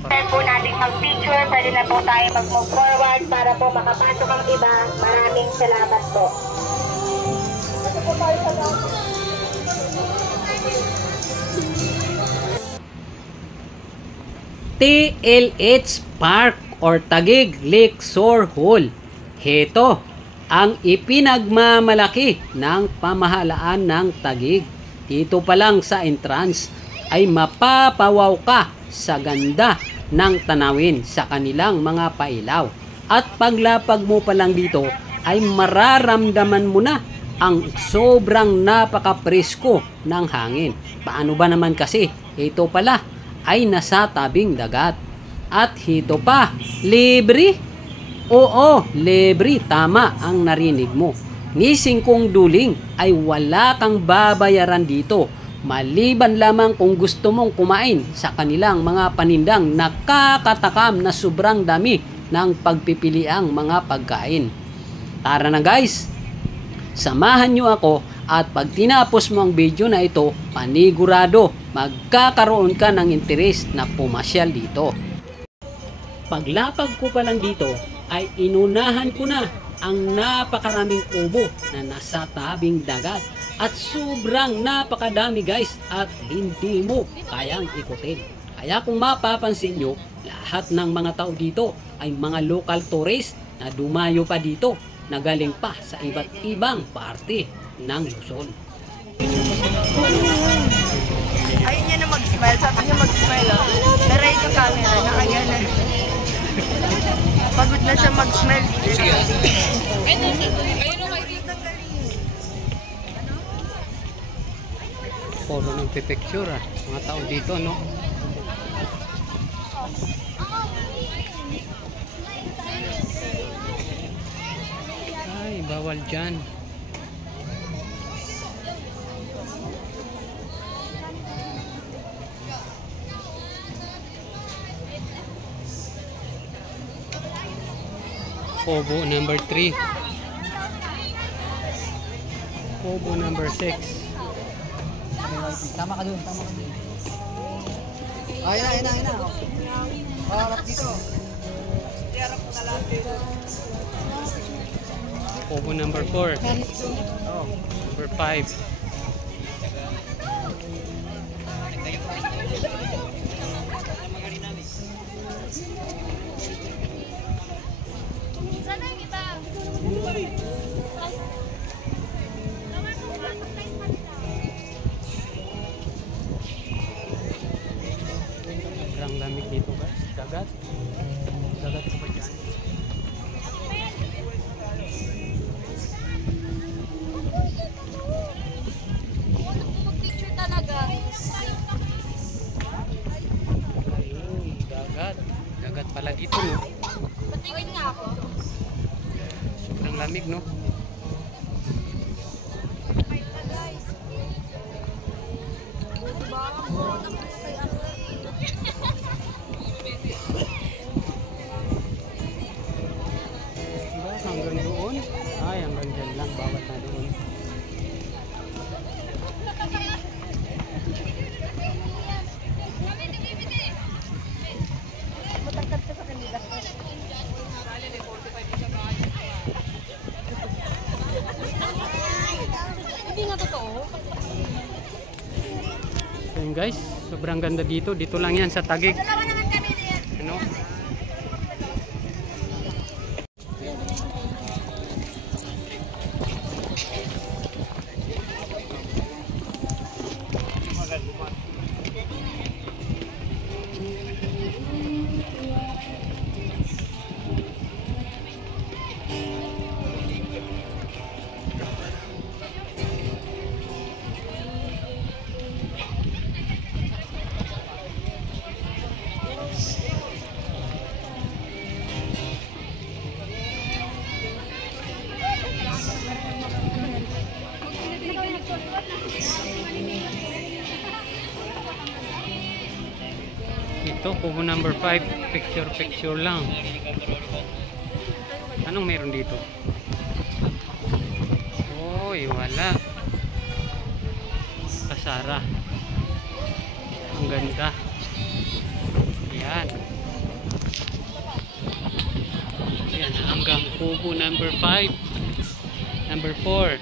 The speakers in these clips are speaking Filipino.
Pwede po natin mag-picture, pwede na po tayo mag-move forward para po makapasok ang iba. Maraming salamat po. TLH Park or Taguig Lakeshore Hall. Heto ang ipinagmamalaki ng pamahalaan ng Taguig. Dito pa lang sa entrance ay mapapawaw ka sa ganda ng tanawin sa kanilang mga pailaw. At paglapag mo pa lang dito ay mararamdaman mo na ang sobrang napaka-presko ng hangin. Paano ba naman kasi? Ito pala ay nasa tabing dagat. At ito pa, libre? Oo, libre. Tama ang narinig mo. Ni Singkong Duling ay wala kang babayaran dito. Maliban lamang kung gusto mong kumain sa kanilang mga panindang nakakatakam na sobrang dami ng pagpipiliang mga pagkain. Tara na guys, samahan nyo ako at pag tinapos mo ang video na ito, panigurado magkakaroon ka ng interes na pumasyal dito. Paglapag ko pa lang dito ay inunahan ko na ang napakaraming kubo na nasa tabing dagat at sobrang napakadami guys at hindi mo kayang ikutin. Kaya kung mapapansin nyo, lahat ng mga tao dito ay mga local tourist na dumayo pa dito na galing pa sa iba't ibang parte ng Luzon. Ayun niya na mag-smile. Sabi niya mag-smile. Pero yung camera, nakagana. Pagod na siya mag-smile. Puro nagpipicture mga tao dito, no? Ay, bawal dyan. Kubo number 3. Kubo number 6. Tama ka dun. Ayun na. Harap dito. Harap mo na lang dito. Kubo number 4. Number 5. Sobrang lamig dito guys. Dagat ko ba dyan? Picture talaga. Ayun, dagat pala dito, no? Patingin nga ako. Sobrang lamig, no? Hanggang doon? Ay, hanggang dyan lang. Bawat na doon. Matangkad ka sa kanila. Hindi nga totoo. So yun guys, sobrang ganda dito. Dito lang yan sa Taguig. Ano? Ito, kubo number 5, picture lang. Anong meron dito? Oy, wala. Kasara. Ang ganda. Yan. hanggang kubo number 5, number 4.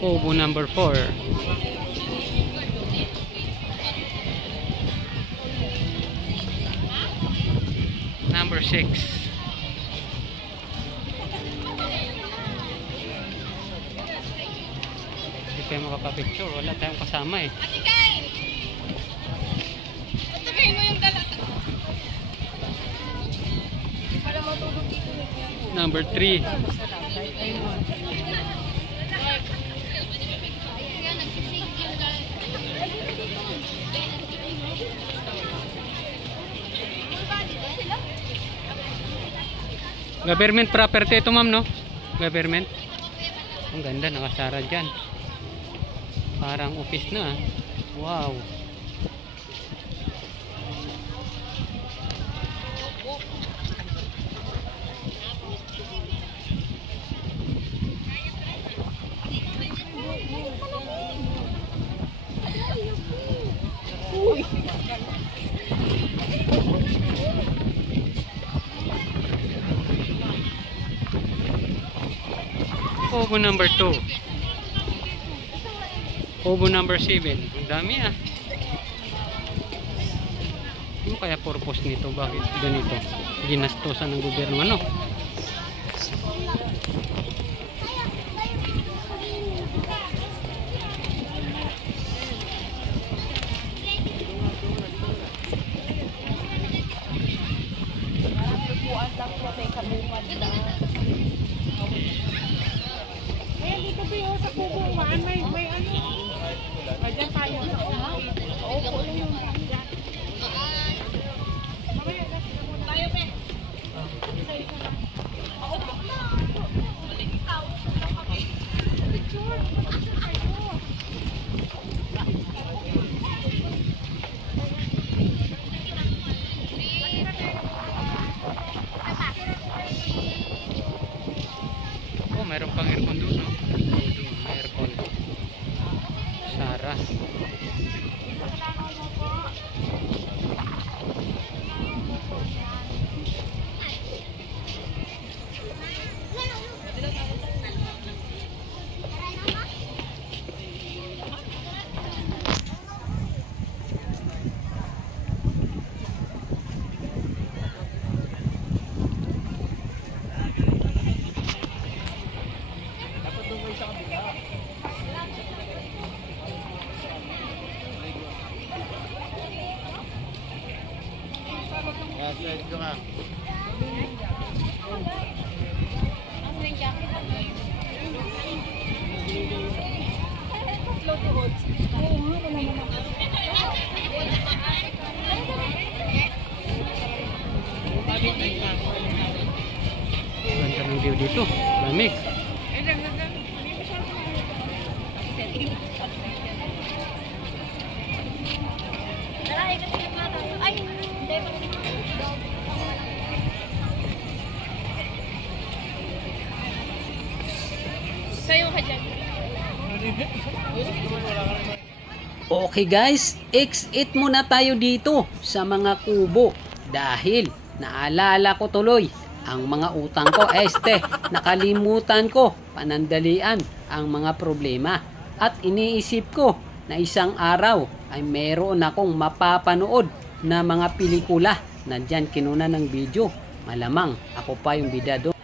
Kubo number 4. Number 6. Hindi tayo makapapicture. Wala tayong kasama eh. Number 3. Government property ito, ma'am, no? Government. Ang ganda, nakasara dyan. Parang office na, ah. Wow. Kubo number 2. Kubo number 7. Ang dami, ah. Ano kaya purpose nito? Bakit ganito? Ginastosan ng gobyerno, ano? Kaya dito ba sa kubo may ano? Diyan tayo. Opo lang yung dyan. Mamaya tayo pe. Oh, mayroon pang aircon doon, no? Doon, may aircon. Sara. Ganda ng view dito. Lamig. Sayo ka dyan. Okay guys, exit muna tayo dito sa mga kubo dahil naalala ko tuloy ang mga utang ko. Nakalimutan ko panandalian ang mga problema at iniisip ko na isang araw ay meron akong mapapanood na mga pelikula na dyan kinuna ng video. Malamang ako pa yung bida doon.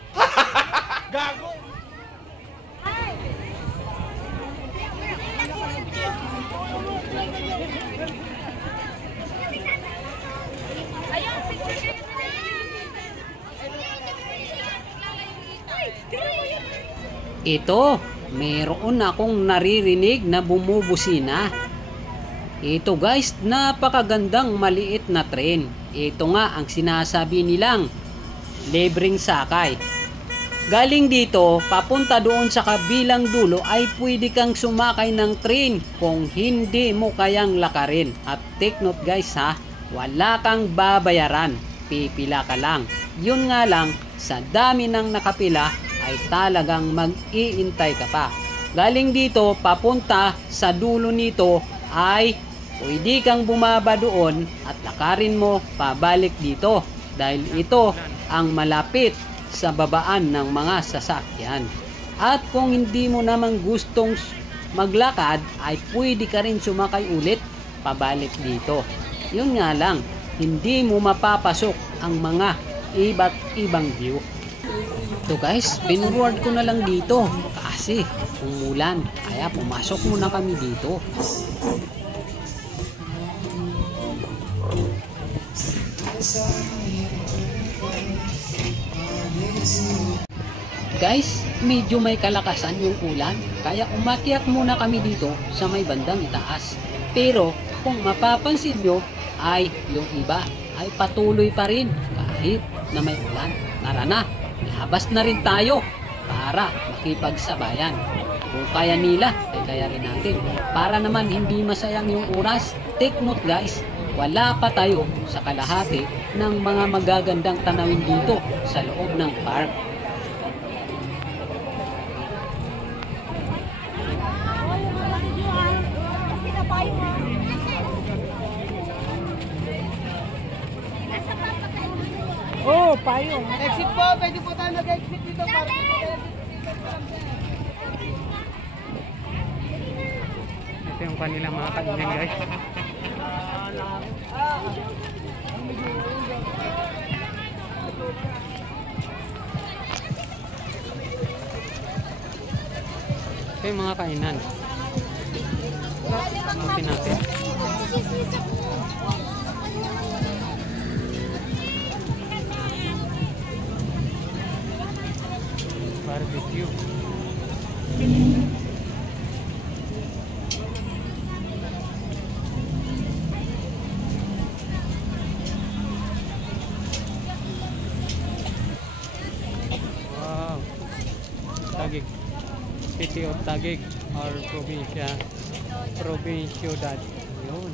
Ito, meron akong naririnig na bumubusina. Ito guys, napakagandang maliit na tren. Ito nga ang sinasabi nilang libreng sakay. Galing dito, papunta doon sa kabilang dulo ay pwede kang sumakay ng tren kung hindi mo kayang lakarin. At take note guys ha, wala kang babayaran, pipila ka lang. Yun nga lang, sa dami ng nakapila ay talagang mag-iintay ka pa. Galing dito, papunta sa dulo nito ay pwede kang bumaba doon at lakarin mo pabalik dito dahil ito ang malapit sa babaan ng mga sasakyan. At kung hindi mo naman gustong maglakad ay pwede ka rin sumakay ulit pabalik dito. Yun nga lang, hindi mo mapapasok ang mga iba't ibang view. So guys, binurward ko na lang dito kasi umulan, kaya pumasok muna kami dito. Guys, medyo may kalakasan yung ulan, kaya umakyat muna kami dito sa may bandang itaas. Pero kung mapapansin nyo ay yung iba ay patuloy pa rin kahit na may ulan. Tara na, labas na rin tayo para makipagsabayan. Kung kaya nila, ay kaya rin natin. Para naman hindi masayang yung oras, take note guys, wala pa tayo sa kalahati ng mga magagandang tanawin dito sa loob ng park. Oh, payong. Exit po, pwede po tayo mag-exit dito para Ito yung kanilang mga kainan guys. Ito yung mga kainan. Mampin natin. Barbecue. Wow. Taguig. City of Taguig or Provinciudad. Yun.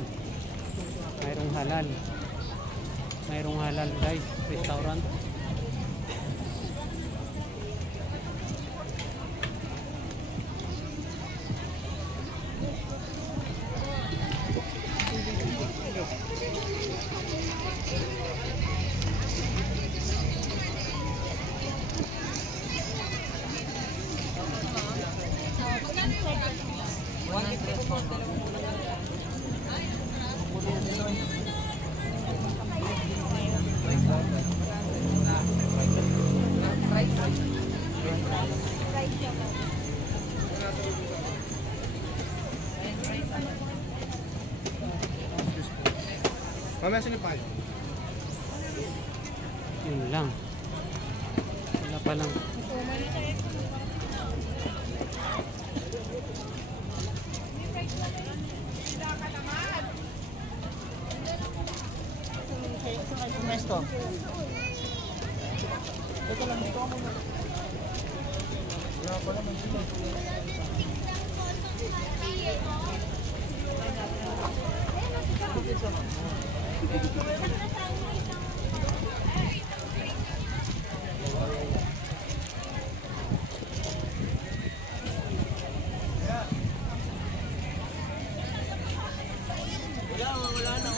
Mayroong halal. Mayroong halal guys, restaurant. Mamaya sinipay. Yun lang. Wala pa lang. Mesto. Ito lang dito mo na. Wala pa naman sila. Wala na.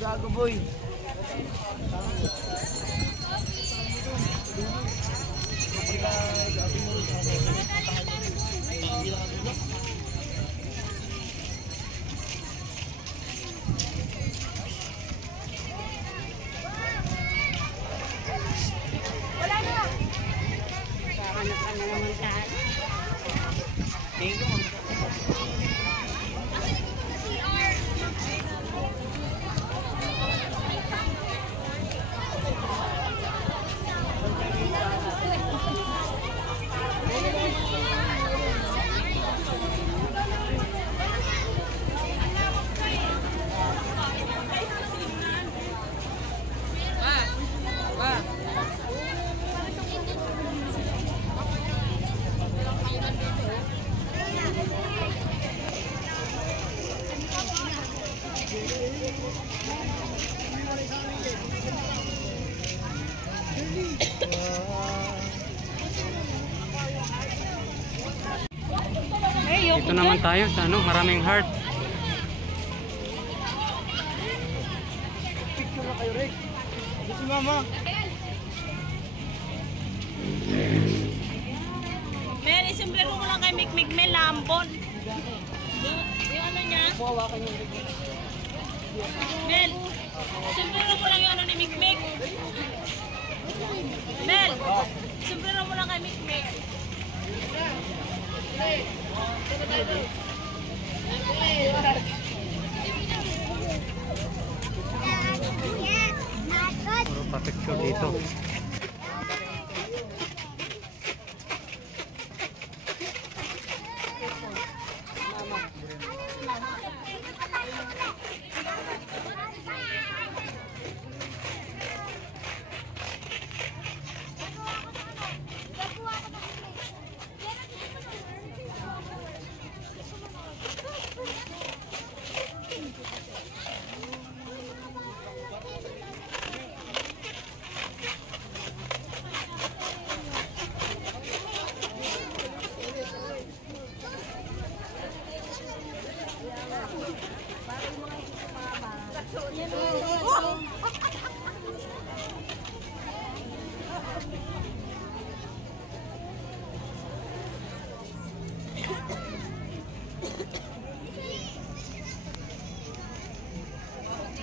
Gago boy. Dito naman tayo sa ano, maraming heart. Picture na kayo, Rick. Ito si Mama. Mel, isumbrero mo lang kay Mikmik Mel, lambon. Yung ano niya? Hawakan yung Rick. Mel, isumbrero mo lang yung ano ni Mikmik. Mel, isumbrero mo lang kay Mikmik. Puro pa-picture dito.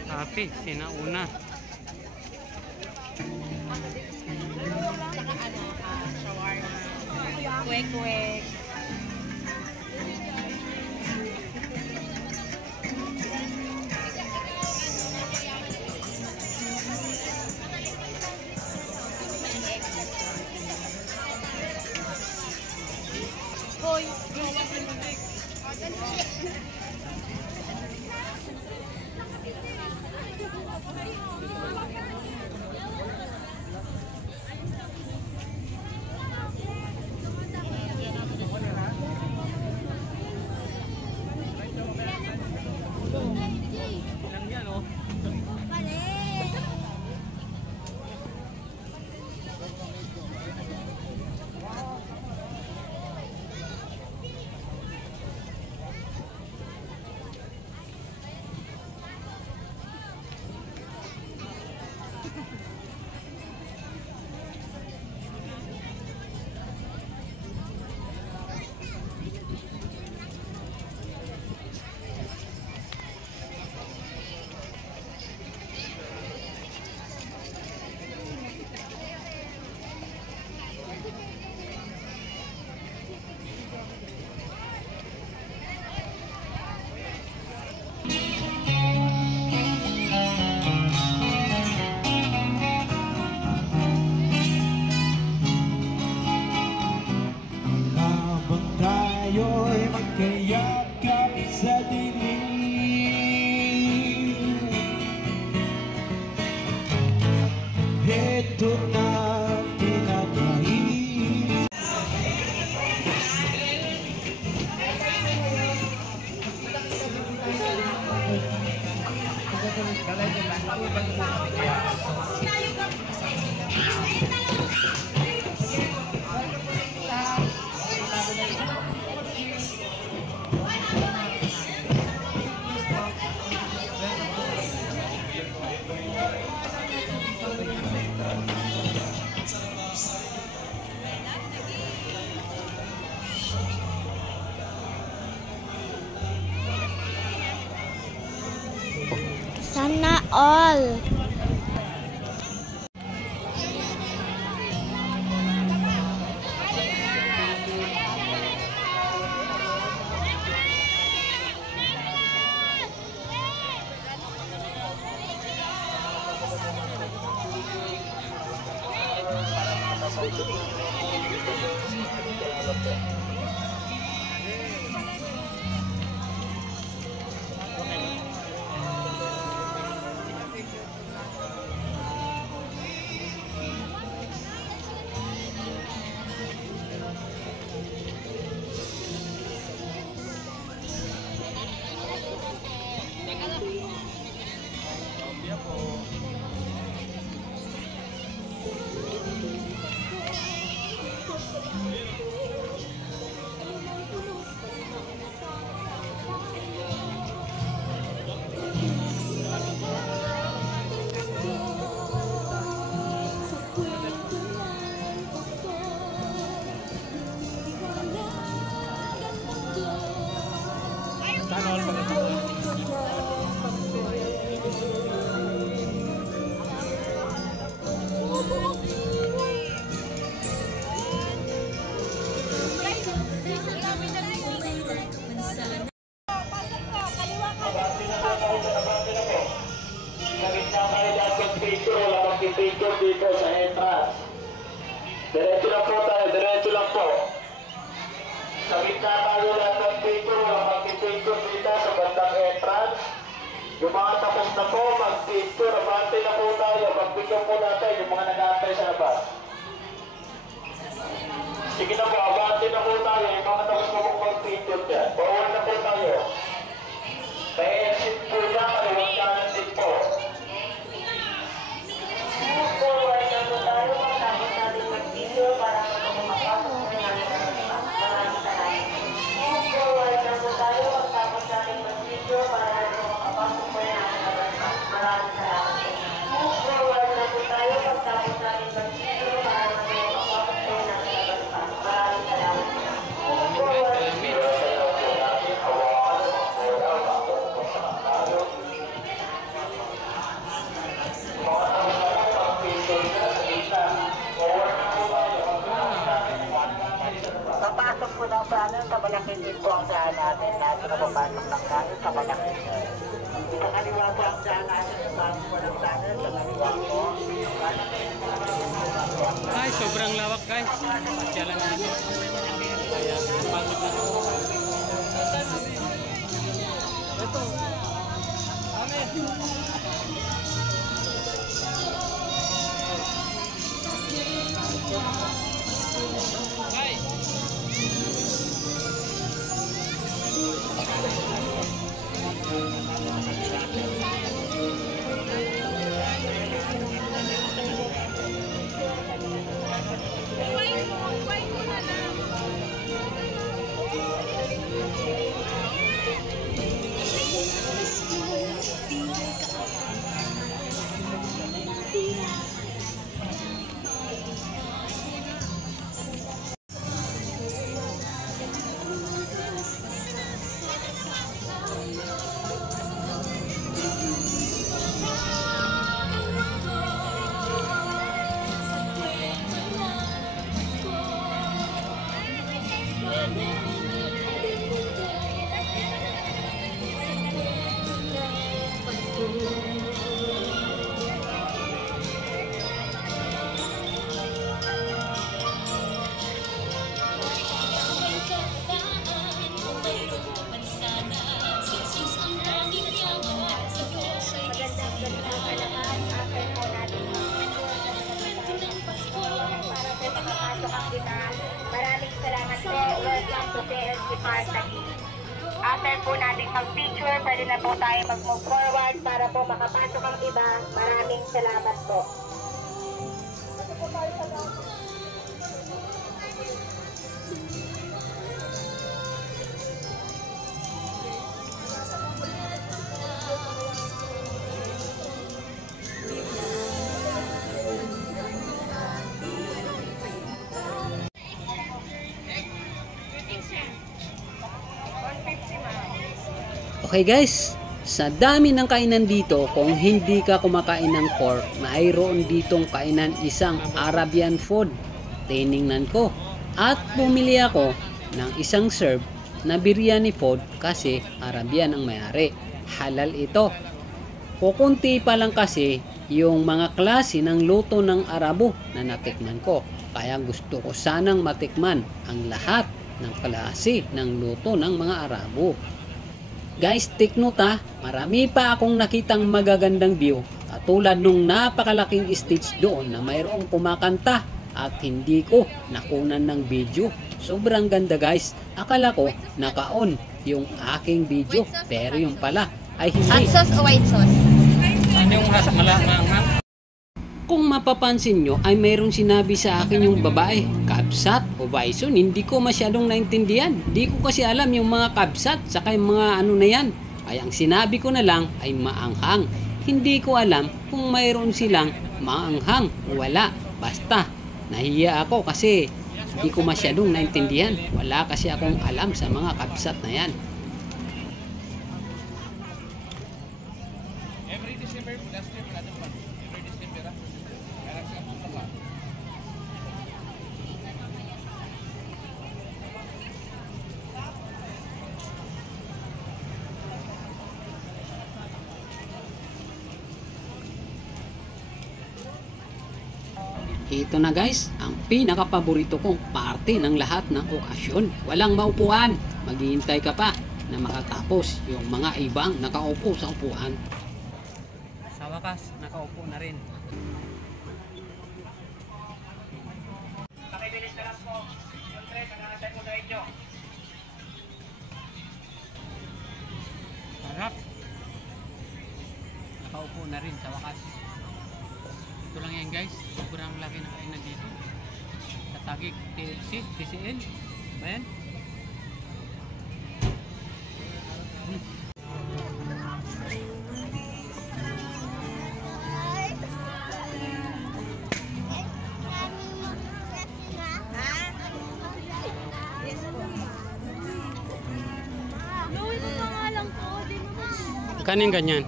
Happy, sinauna. Kwek-kwek. Habang tayo'y magkayakap sa dilim, heto na pinagahit. Sana all. Abante na po tayo, abante na po. Sa gitna tayo lahat ng picture, wala mag-picture dito sa entrance. Diretso lang po tayo, diretso lang po. Sa gitna tayo lahat ng picture, wala mag-picture dito sa bandang entrance. Yung mga tapos na po, mag-picture, abante na po tayo, mag-picture po natin yung mga nag-aantay sa labas. Sige na po, abante na po tayo, yung mga tapos na po mag-picture dyan. Bawal na po tayo. May exit po na, kaliwag kanan din po. Move forward na po tayo matapos natin mag-video para makapasok po natin ang iba. Maraming salamat. Move forward na po tayo matapos natin mag-video para makapasok po natin ang iba. Maraming salamat. Move forward na po tayo matapos natin mag-video para makapasok po natin ang iba. Maraming salamat. Move forward. Papasok po ng plano sa malaking din po ang daan natin. Lahat na papasok ng plano sa malaking din. Sa kaliwa po ang daan natin. Papasok po ng plano sa kaliwa po. Ay, sobrang lawak guys. Pasyalan dito. Kaya pagod na ako. Ito. Amen. Bye. Maraming salamat po. Welcome to PLC Park Taguig. After po natin mag-picture, pwede na po tayo mag-move forward para po makapasok ang iba. Maraming salamat po. Okay guys, sa dami ng kainan dito, kung hindi ka kumakain ng pork, mayroon ditong kainan isang Arabian food. Tiningnan ko at bumili ako ng isang serve na biryani food kasi Arabian ang may-ari. Halal ito. Kukunti pa lang kasi yung mga klase ng luto ng Arabo na natikman ko. Kaya gusto ko sanang matikman ang lahat ng klase ng luto ng mga Arabo. Guys, take note ha, marami pa akong nakitang magagandang view katulad nung napakalaking stage doon na mayroong kumakanta at hindi ko nakunan ng video. Sobrang ganda guys, akala ko naka-on yung aking video pero yung pala ay hindi. Hot sauce o white sauce? Ano yung malang? Kung mapapansin nyo ay mayroong sinabi sa akin yung babae, kabsat o bison. Hindi ko masyadong naintindihan. Hindi ko kasi alam yung mga kabsat saka yung mga ano na yan. Kaya ang sinabi ko na lang ay maanghang. Hindi ko alam kung mayroon silang maanghang o wala. Basta, nahiya ako kasi hindi ko masyadong naintindihan. Wala kasi akong alam sa mga kabsat na yan. Every December, last year, wala naman. Every December, meron siya pa. Ito na guys, ang pinakapaborito kong parte ng lahat ng okasyon. Walang maupuan. Maghihintay ka pa na makatapos yung mga ibang nakaupo sa upuan. Sa wakas, nakaupo na rin. Pakibilis na lang po. Yung tres, nangangatay po sa inyo. Sarap. Nakaupo na rin sa wakas. Ito lang yan guys, sobrang laki ng kainan dito sa Taguig TLC, TCL ba yan? Kaning ganyan?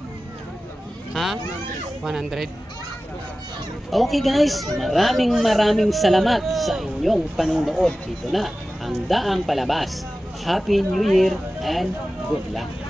Ha? 100? Okay guys, maraming salamat sa inyong panonood. Dito na ang Daang Palabas. Happy New Year and good luck!